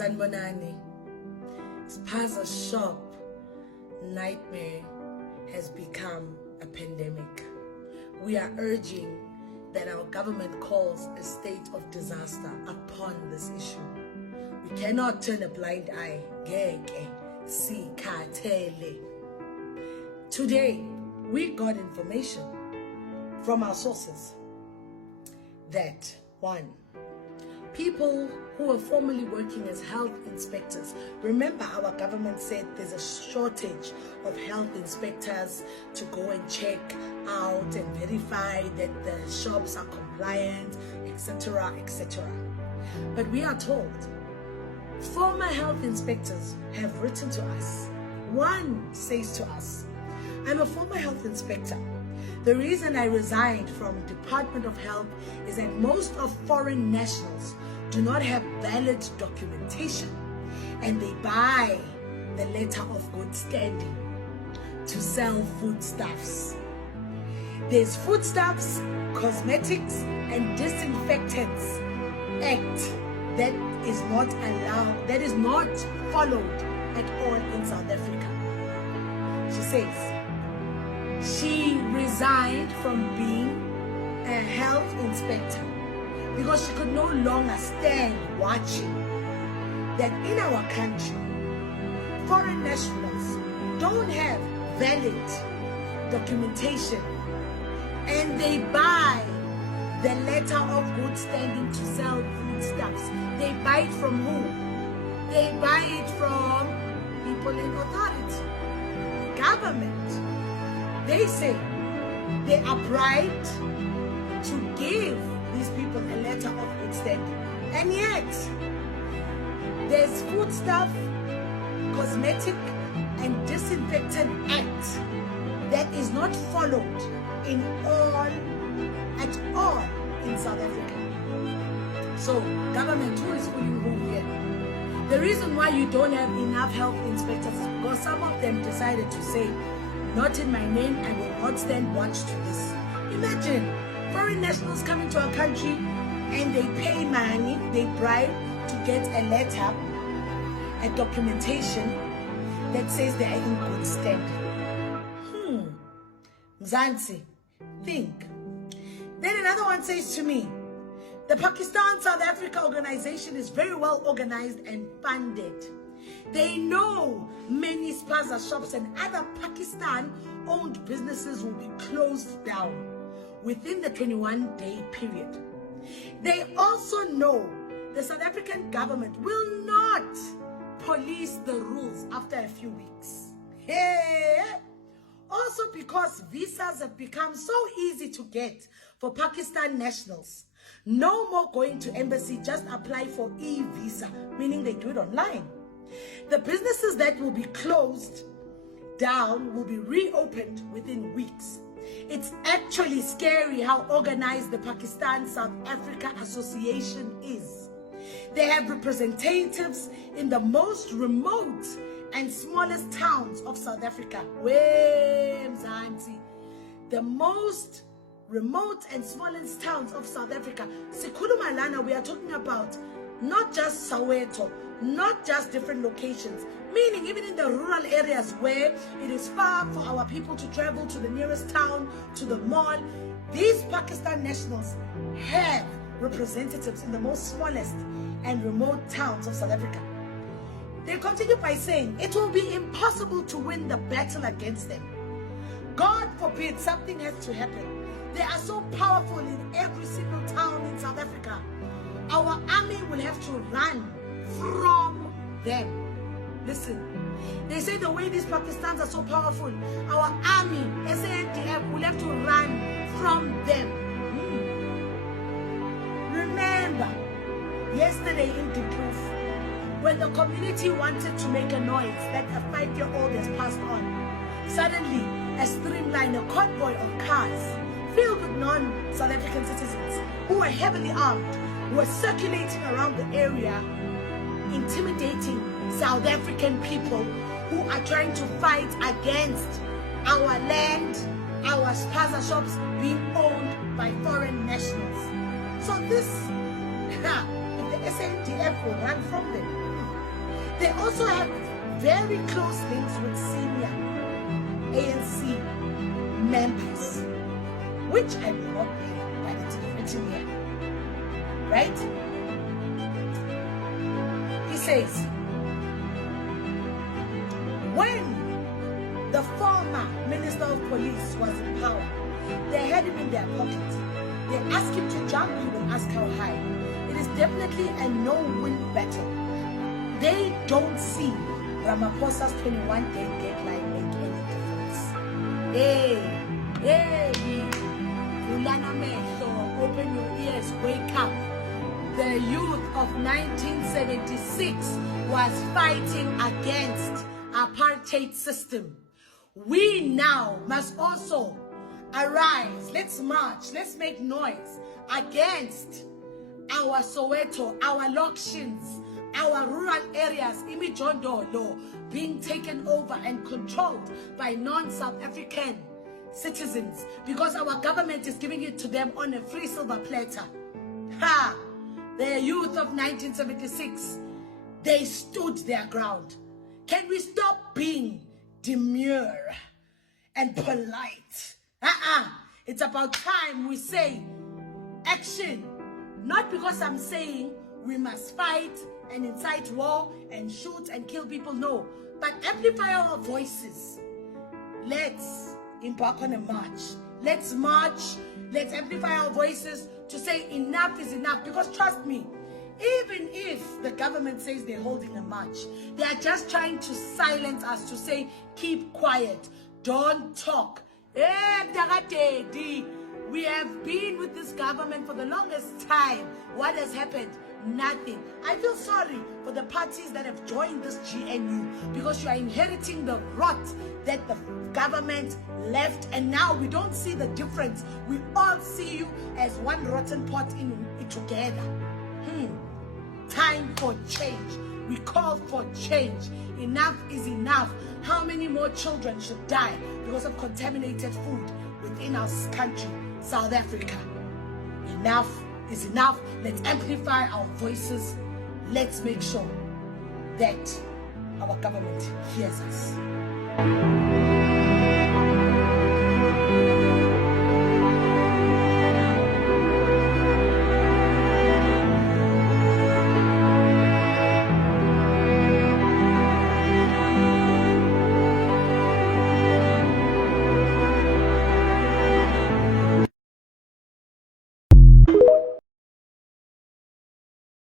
Sanbonani, Spaza shop nightmare has become a pandemic. We are urging that our government calls a state of disaster upon this issue. We cannot turn a blind eye. Today, we got information from our sources that, one, people who were formerly working as health inspectors, remember our government said there's a shortage of health inspectors to go and check out and verify that the shops are compliant, etc., etc. But we are told former health inspectors have written to us. One says to us, I'm a former health inspector. The reason I resigned from Department of Health is that most of foreign nationals do not have valid documentation and they buy the letter of good standing to sell foodstuffs. There's Foodstuffs, Cosmetics and Disinfectants Act that is not allowed, that is not followed at all in South Africa. She says she resigned from being a health inspector because she could no longer stand watching that in our country, foreign nationals don't have valid documentation and they buy the letter of good standing to sell foodstuffs. They buy it from who? They buy it from people in authority, government. They say they are bribed to give these people a letter of good standing. And yet, there's Foodstuff, Cosmetic and Disinfectant Act that is not followed at all in South Africa. So, government, who is fooling who here? The reason why you don't have enough health inspectors is because some of them decided to say, not in my name, I will not stand watch to this. Imagine foreign nationals coming to our country and they pay money, they bribe to get a letter, a documentation that says they are in good standing. Mzansi, think. Then another one says to me, the Pakistan-South Africa organization is very well organized and funded. They know many Spaza shops and other Pakistan-owned businesses will be closed down within the 21-day period. They also know the South African government will not police the rules after a few weeks. Also because visas have become so easy to get for Pakistan nationals. No more going to embassy, just apply for e-visa, meaning they do it online. The businesses that will be closed down will be reopened within weeks. It's actually scary how organized the Pakistan-South Africa Association is. They have representatives in the most remote and smallest towns of South Africa. The most remote and smallest towns of South Africa. Sikhuluma lana, we are talking about not just Soweto, not just different locations, meaning even in the rural areas where it is far for our people to travel to the nearest town, to the mall. These Pakistan nationals have representatives in the most smallest and remote towns of South Africa. They continue by saying it will be impossible to win the battle against them. God forbid something has to happen. They are so powerful in every single town in South Africa. Our army will have to run from them. Listen, they say the way these Pakistans are so powerful, our army, SANDF, will have to run from them. Remember, yesterday in Diproof, when the community wanted to make a noise that a 5-year-old has passed on, suddenly a streamline, a convoy of cars filled with non-South African citizens who were heavily armed, were circulating around the area, intimidating South African people who are trying to fight against our land, our Spaza shops being owned by foreign nationals. So this, if the SANDF will run from them, They also have very close links with senior ANC members, which I will not be, but it's written here. Right? He says, when the former Minister of Police was in power, they had him in their pocket. They asked him to jump, he will ask how high. It is definitely a no-win battle. They don't see Ramaphosa's 21-day deadline make any difference. Hey, Ulana Mehlo, open your ears, wake up. The youth of 1976 was fighting against apartheid system. We now must also arise. Let's march. Let's make noise against our Soweto, our Lokshins, our rural areas, Imijondolo, being taken over and controlled by non-South African citizens because our government is giving it to them on a free silver platter. Ha! The youth of 1976, they stood their ground. Can we stop being demure and polite? It's about time we say action. Not because I'm saying we must fight and incite war and shoot and kill people, no. But amplify our voices. Let's embark on a march. Let's march. Let's amplify our voices to say enough is enough. Because trust me, even if the government says they're holding a march, they are just trying to silence us, to say, keep quiet, don't talk. We have been with this government for the longest time. What has happened? Nothing. I feel sorry for the parties that have joined this GNU because you are inheriting the rot that the government left, and now we don't see the difference. We all see you as one rotten pot in it together. Time for change. We call for change. Enough is enough. How many more children should die because of contaminated food within our country, South Africa? Enough is enough. Let's amplify our voices. Let's make sure that our government hears us.